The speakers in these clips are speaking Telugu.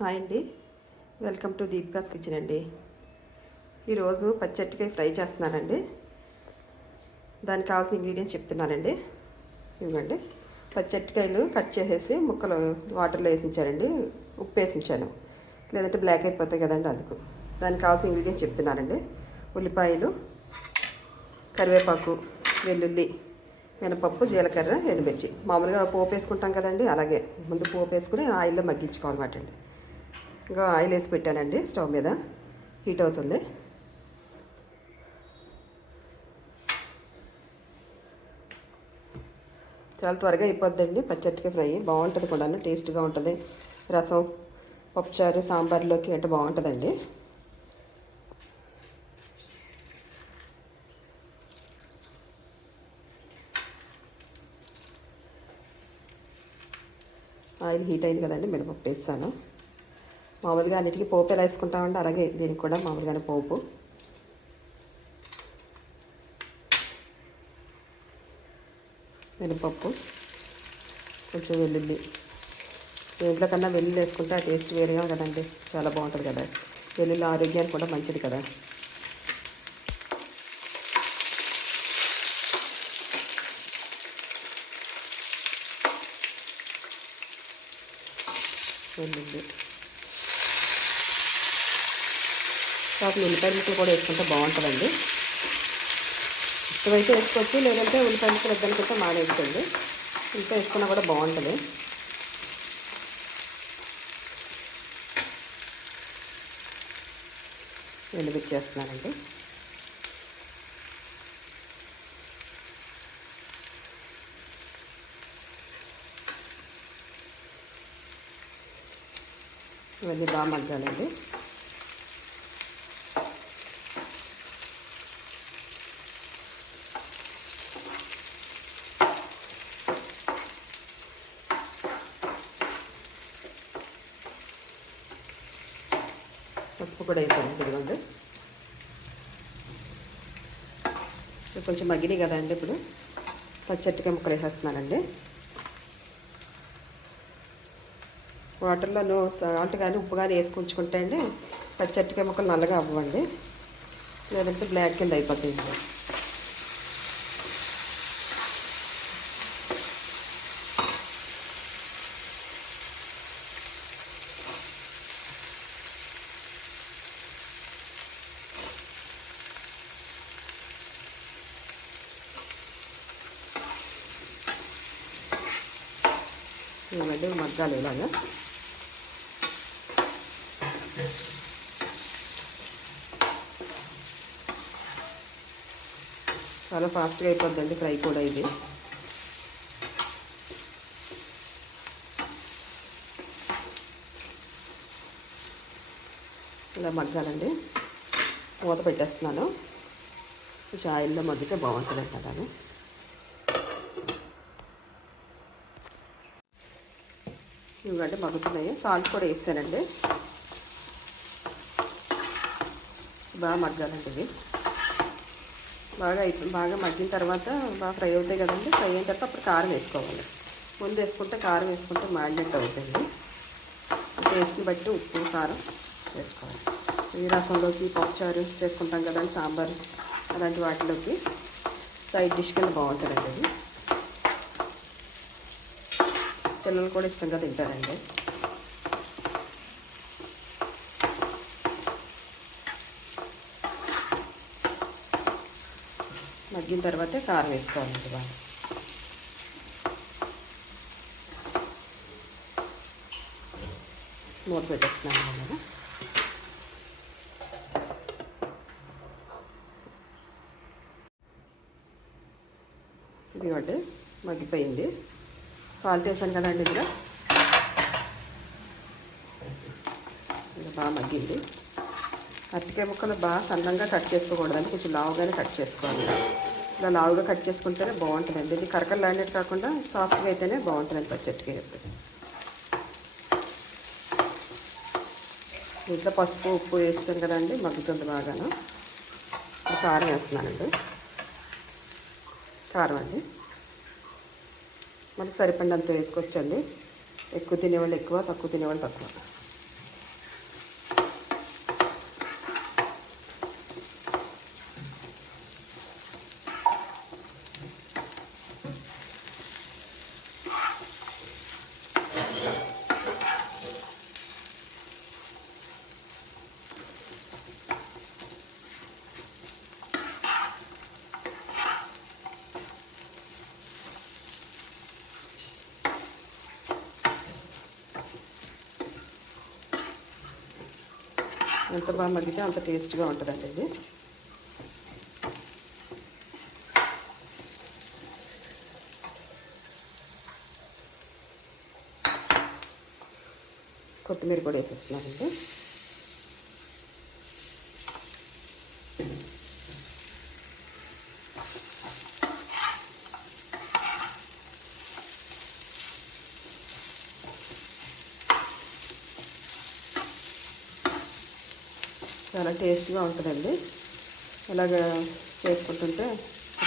హాయ్ అండి. వెల్కమ్ టు దీపికాస్ కిచెన్ అండి. ఈరోజు పచ్చటికాయ ఫ్రై చేస్తున్నానండి. దానికి కావాల్సిన ఇంగ్రీడియంట్స్ చెప్తున్నానండి. ఇవ్వండి. పచ్చటికాయలు కట్ చేసేసి ముక్కలు వాటర్లో వేసించారండి ఉప్పు వేసించాను. లేదంటే బ్లాక్ అయిపోతాయి కదండి అందుకు. దానికి కావాల్సిన ఇంగ్రీడియంట్స్ చెప్తున్నానండి. ఉల్లిపాయలు కరివేపాకు వెల్లుల్లి మినపప్పు జీలకర్ర ఎండుమిర్చి. మామూలుగా పోపు వేసుకుంటాం కదండి. అలాగే ముందు పోపు వేసుకుని ఆయిల్లో మగ్గించుకోవాలన్నమాట అండి. ఇంకా ఆయిల్ వేసి పెట్టానండి స్టవ్ మీద. హీట్ అవుతుంది. చాలా త్వరగా అయిపోద్దండి. పచ్చటికి ఫ్రై. బాగుంటుంది కూడా టేస్ట్గా ఉంటుంది. రసం పప్పుచారు సాంబార్లోకి అంటే బాగుంటుందండి. ఆయిల్ హీట్ అయింది కదండి. మినపప్పు వేస్తాను. మామూలుగా అన్నిటికీ పోపు ఎలా వేసుకుంటామండి అలాగే దీనికి కూడా మామూలుగానే పోపు. మినపప్పు. కొంచెం వెల్లుల్లి. దేంట్లో కన్నా వెల్లుల్లి వేసుకుంటే ఆ టేస్ట్ వేరుగా కదండి చాలా బాగుంటుంది కదా. వెల్లుల్లి ఆరోగ్యానికి కూడా మంచిది కదా. వెల్లుల్లి. కాకపోతే ఉల్లిపాయ ముక్కలు కూడా వేసుకుంటే బాగుంటుందండి. ఇష్టమైతే వేసుకోవచ్చు లేదంటే ఉల్లిపాయ ముక్కలు వద్దనుకుంటే మానేసుకోండి. ఉల్లిపాయ వేసుకున్నా కూడా బాగుంటుంది. వెలుగుచ్చేస్తున్నానండి ఇవన్నీ బాగా మగ్గాలండి. పసుపు కూడా వేసాను ఇదిగోండి. ఇప్పుడు కొంచెం మగ్గినాయి కదండి ఇప్పుడు. పచ్చటికాయ ముక్కలు వేసేస్తున్నానండి. వాటర్లో సాల్ట్ కానీ ఉప్పు కానీ వేసి ఉంచుకుంటే అండి పచ్చటికాయ ముక్కలు నల్లగా అవ్వండి. లేదంటే బ్లాక్ కింద అయిపోతుంది ఇవ్వండి ఇలాగా చాలా ఫాస్ట్గా అయిపోద్దండి ఫ్రై కూడా ఇది. ఇలా మగ్గాలండి. మూత పెట్టేస్తున్నాను. కొంచెం ఆయిల్లో మగ్గితే బాగుంటుంది కదా ఇవ్వండి మగ్గుతున్నాయి. సాల్ట్ కూడా వేసానండి బాగా మగ్గాలండి ఇవి. బాగా అయిపో బాగా మగ్గిన తర్వాత బాగా ఫ్రై అవుతాయి కదండి. ఫ్రై అయిన తర్వాత అప్పుడు కారం వేసుకోవాలి. ముందు వేసుకుంటే కారం వేసుకుంటే మాడినట్టు అవుతుంది. టేస్ట్ని బట్టి ఉప్పు కారం వేసుకోవాలి. ఈ రసంలోకి పప్పుచారు చేసుకుంటాం కదండి సాంబార్. అలాంటి వాటిలోకి సైడ్ డిష్ కింద బాగుంటుందండి అది పిల్లలు కూడా ఇష్టంగా తింటారండి. మగ్గిన తర్వాతే కారం వేసుకోవాలండి బాగా మూత పెట్టేస్తున్నాను ఇది ఇదిగోండి మగ్గిపోయింది. సాల్ట్ వేసాను కదండి ఇందులో? ఇది బాగా మగ్గింది. అరటికాయ ముక్కలు బాగా సన్నంగా కట్ చేసుకోకూడదండి కొంచెం లావుగానే కట్ చేసుకోవాలి. ఇలా లావుగా కట్ చేసుకుంటేనే బాగుంటుందండి. ఇది కరకలు లాడినట్టు కాకుండా సాఫ్ట్గా అయితేనే బాగుంటుందండి పచ్చటికాయ ఇంట్లో పసుపు ఉప్పు వేస్తాం కదండి. మగ్గుతుంది బాగాను. కారం వేస్తున్నానండి. కారం అండి. మనకు సరిపడినంత వేసుకోవచ్చండి. ఎక్కువ తినేవాళ్ళు ఎక్కువ తక్కువ తినేవాళ్ళు తక్కువ. ఎంత బాగా మగ్గితే అంత టేస్ట్గా ఉంటుందండి ఇది. కొత్తిమీర కూడా వేసేస్తున్నానండి. చాలా టేస్ట్గా ఉంటుందండి. ఇలాగ చేసుకుంటుంటే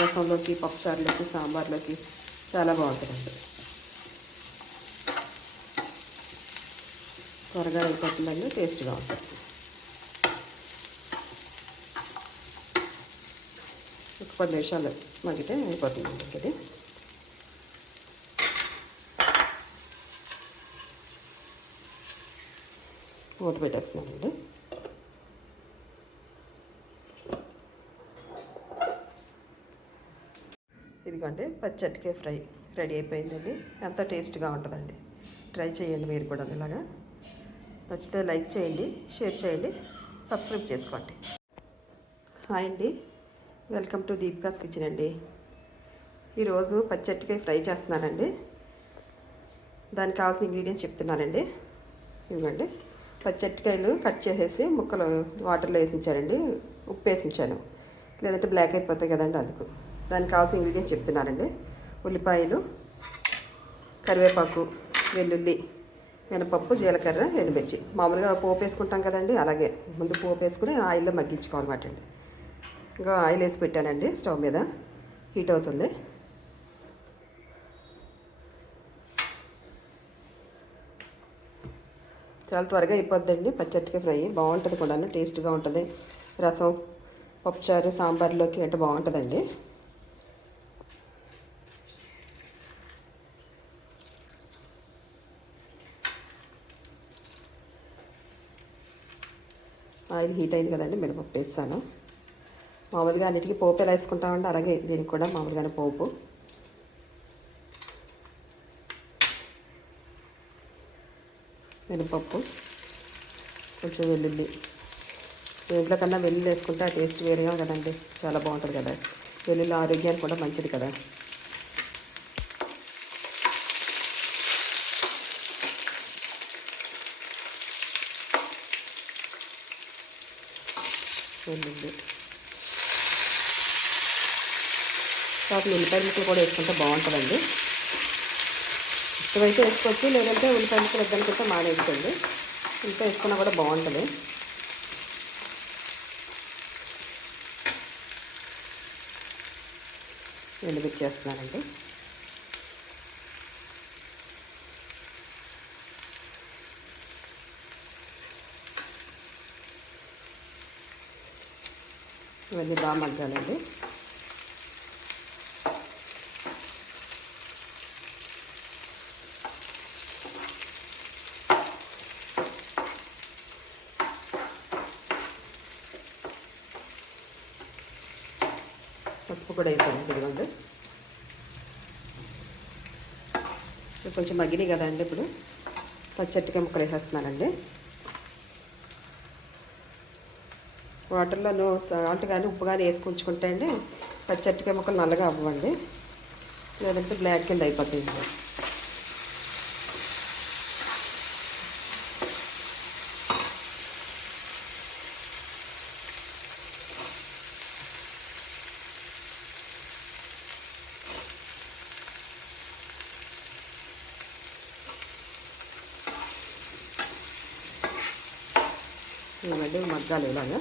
రసంలోకి పప్పుచారులోకి సాంబార్లోకి చాలా బాగుంటుందండి. త్వరగా అయిపోతుందండి టేస్ట్గా ఉంటుంది. ఒక పది నిమిషాలు మగ్గితే అయిపోతుందండి ఇది మూత పెట్టేస్తున్నానండి. ఇదిగోండి పచ్చటికే ఫ్రై రెడీ అయిపోయిందండి. ఎంత టేస్ట్గా ఉంటుందండి. ట్రై చేయండి మీరు కూడా ఇలాగా. నచ్చితే లైక్ చేయండి షేర్ చేయండి సబ్స్క్రైబ్ చేసుకోండి. హాయ్ అండి. వెల్కమ్ టు దీపికాస్ కిచెన్ అండి. ఈరోజు పచ్చటికాయ ఫ్రై చేస్తున్నానండి. దానికి కావాల్సిన ఇంగ్రీడియంట్స్ చెప్తున్నానండి. ఇవ్వండి. పచ్చటికాయలు కట్ చేసేసి ముక్కలు వాటర్లో వేసించారండి. ఉప్పు వేసించాను లేదంటే బ్లాక్ అయిపోతాయి కదండి అందుకు. దానికి కావాల్సిన ఇంగ్రీడియంట్స్ చెప్తున్నానండి ఉల్లిపాయలు కరివేపాకు వెల్లుల్లి మినపప్పు జీలకర్ర ఎండుమిర్చి. మామూలుగా పోపు వేసుకుంటాం కదండి అలాగే ముందు పోపు వేసుకుని ఆయిల్లో మగ్గించుకోవాలన్నమాట అండి. ఇంకా ఆయిల్ వేసి పెట్టానండి స్టవ్ మీద. హీట్ అవుతుంది. చాలా త్వరగా అయిపోద్దండి పచ్చటికి ఫ్రై. బాగుంటుంది కూడా టేస్ట్గా ఉంటుంది. రసం పప్పుచారు సాంబార్లోకి అంటే బాగుంటుందండి. ఆయిల్ హీట్ అయింది కదండి మినపప్పు వేస్తాను. మామూలుగా అన్నిటికీ పోపు ఎలా వేసుకుంటామండి అలాగే దీనికి కూడా మామూలుగానే పోపు. మినపప్పు కొంచెం వెల్లుల్లి. దేంట్లో కన్నా వెల్లుల్లి వేసుకుంటే ఆ టేస్ట్ వేరుగా కదండి చాలా బాగుంటుంది కదా. వెల్లుల్లి ఆరోగ్యానికి కూడా మంచిది కదా. వెల్లుల్లి తర్వాత ఉల్లిపాయ ముక్కలు కూడా వేసుకుంటే బాగుంటుందండి. ఇష్టమైతే వేసుకోవచ్చు లేదంటే ఉల్లిపాయ ముక్కలు వద్దనుకుంటే మానేసుకోండి. ఉల్లిపాయ వేసుకున్నా కూడా బాగుంటుంది. ఎండుమిర్చి చేస్తున్నానండి ఇవన్నీ బాగా మగ్గాలండి. పసుపు కూడా వేసాను ఇదిగోండి. ఇది కొంచెం మగ్గినాయి కదండి ఇప్పుడు. పచ్చటికాయ ముక్కలు వేసేస్తున్నానండి. వాటర్లో సాల్ట్ కానీ ఉప్పు కానీ వేసి ఉంచుకుంటే అండి పచ్చటికాయ ముక్కలు నల్లగా అవ్వండి. లేదంటే బ్లాక్ కింద అయిపోతుంది. ఇవన్నీ మగ్గాలి ఇలాగా.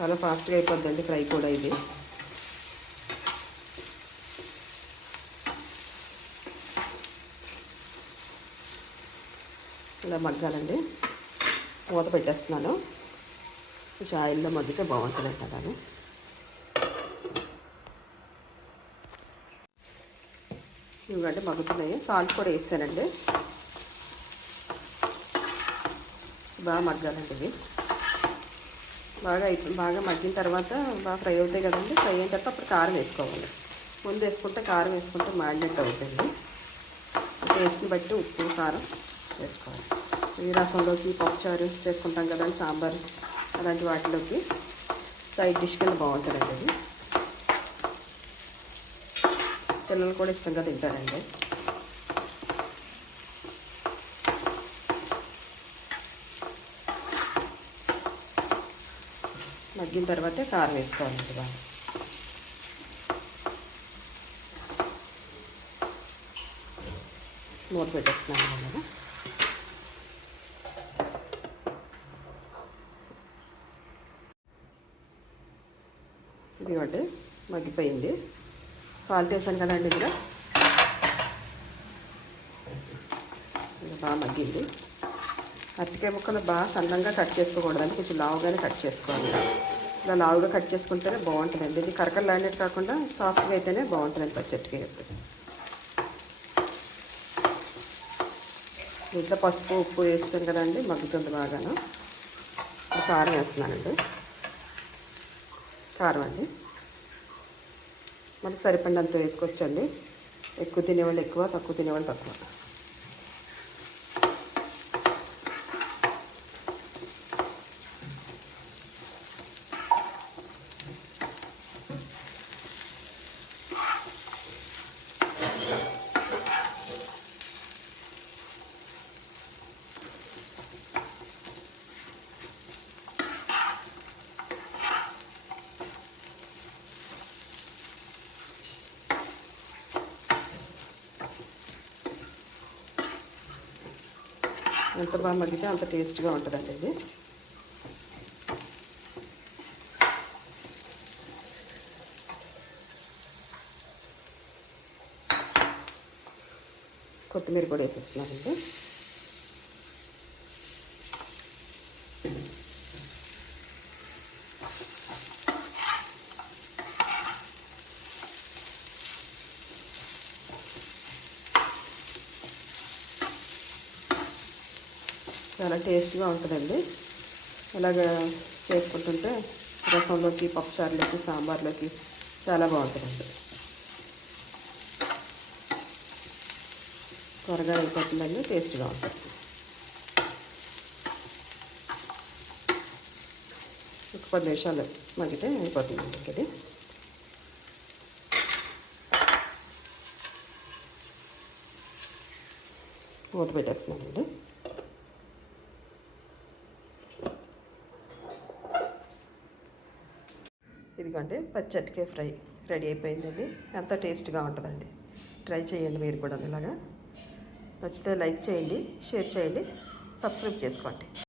చాలా ఫాస్ట్గా అయిపోద్దండి ఫ్రై కూడా ఇది. ఇలా మగ్గాలండి. మూత పెట్టేస్తున్నాను. కొంచెం ఆయిల్లో మగ్గితే బాగుంటుంది కదా ఇవ్వండి మగ్గుతున్నాయి. సాల్ట్ కూడా వేసానండి బాగా మగ్గాలండి ఇవి. బాగా అయిపో బాగా మగ్గిన తర్వాత బాగా ఫ్రై అవుతాయి కదండి. ఫ్రై అయిన తర్వాత అప్పుడు కారం వేసుకోవాలి. ముందు వేసుకుంటే కారం వేసుకుంటే మ్యారినేట్ అవుతుంది. టేస్ట్ని బట్టి ఉప్పు కారం వేసుకోవాలి. ఈ రసంలోకి పప్పుచారు చేసుకుంటాం కదా సాంబార్ అలాంటి వాటిలోకి. సైడ్ డిష్ కింద బాగుంటుందండి ఇది. పిల్లలు కూడా ఇష్టంగా తింటారండి. మగ్గిన తర్వాతే కారం వేసుకోవాలండి బాగా మూత పెట్టేస్తున్నాను కదా ఇదిగోండి మగ్గిపోయింది. సాల్ట్ వేసాను కదండి ఇందులో. ఇది బాగా మగ్గింది. అరటికాయ ముక్కలు బాగా సన్నంగా కట్ చేసుకోకూడదండి కొంచెం లావుగానే కట్ చేసుకోవాలి. ఇలా లావుగా కట్ చేసుకుంటేనే బాగుంటుందండి. ఇది కరకలాడినట్టు కాకుండా సాఫ్ట్గా అయితేనే బాగుంటుందండి అండి పచ్చటికి. దీంట్లో పసుపు ఉప్పు వేస్తాం కదండి మగ్గుతుంది బాగాను. కారం వేస్తున్నానండి. కారం అండి. మనకు సరిపడినంత వేసుకోవచ్చండి. ఎక్కువ తినేవాళ్ళు ఎక్కువ తక్కువ తినేవాళ్ళు తక్కువ. ఎంత బాగా మగ్గితే అంత టేస్ట్గా ఉంటుందండి ఇది. కొత్తిమీర కూడా వేసేస్తున్నారండి చాలా టేస్ట్గా ఉంటుందండి. ఇలాగ చేసుకుంటుంటే రసంలోకి పప్పుచారులోకి సాంబార్లోకి చాలా బాగుంటుందండి. త్వరగా అయిపోతుందండి టేస్ట్గా ఉంటుంది. ఒక పది నిమిషాలు మగ్గితే అయిపోతుందండి ఇది మూత పెట్టేస్తున్నానండి. ఇదిగోండి పచ్చటికే ఫ్రై రెడీ అయిపోయిందండి. ఎంత టేస్ట్గా ఉంటుందండి. ట్రై చేయండి మీరు కూడా ఇలాగా. నచ్చితే లైక్ చేయండి షేర్ చేయండి సబ్స్క్రైబ్ చేసుకోండి.